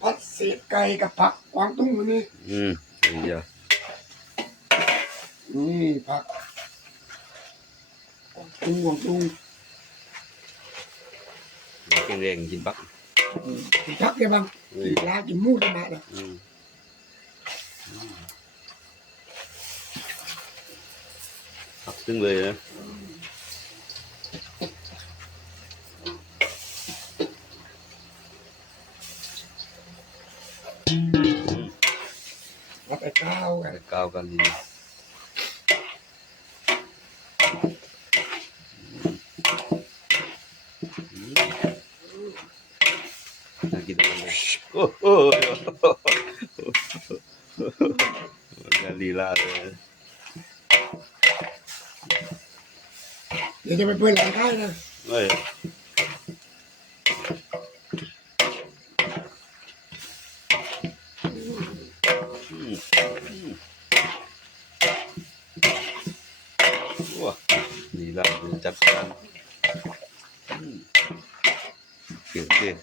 ผัดเศษไก่กับผักกวางตุ้งนี่ เดี๋ยวนี่ผักกวางตุ้งแกงแรงกินปักกินผักได้บ้างกินปลากินหมูได้มาแล้วผักตึงเลยนะมาไปก้าวกัน กาวกันดีน่ากินมากเลยโอ้โหงานลีลาเลย เดี๋ยวจะไปเปิดร้านค้านะ เฮ้ยว้าลีลาจัดการเก่ง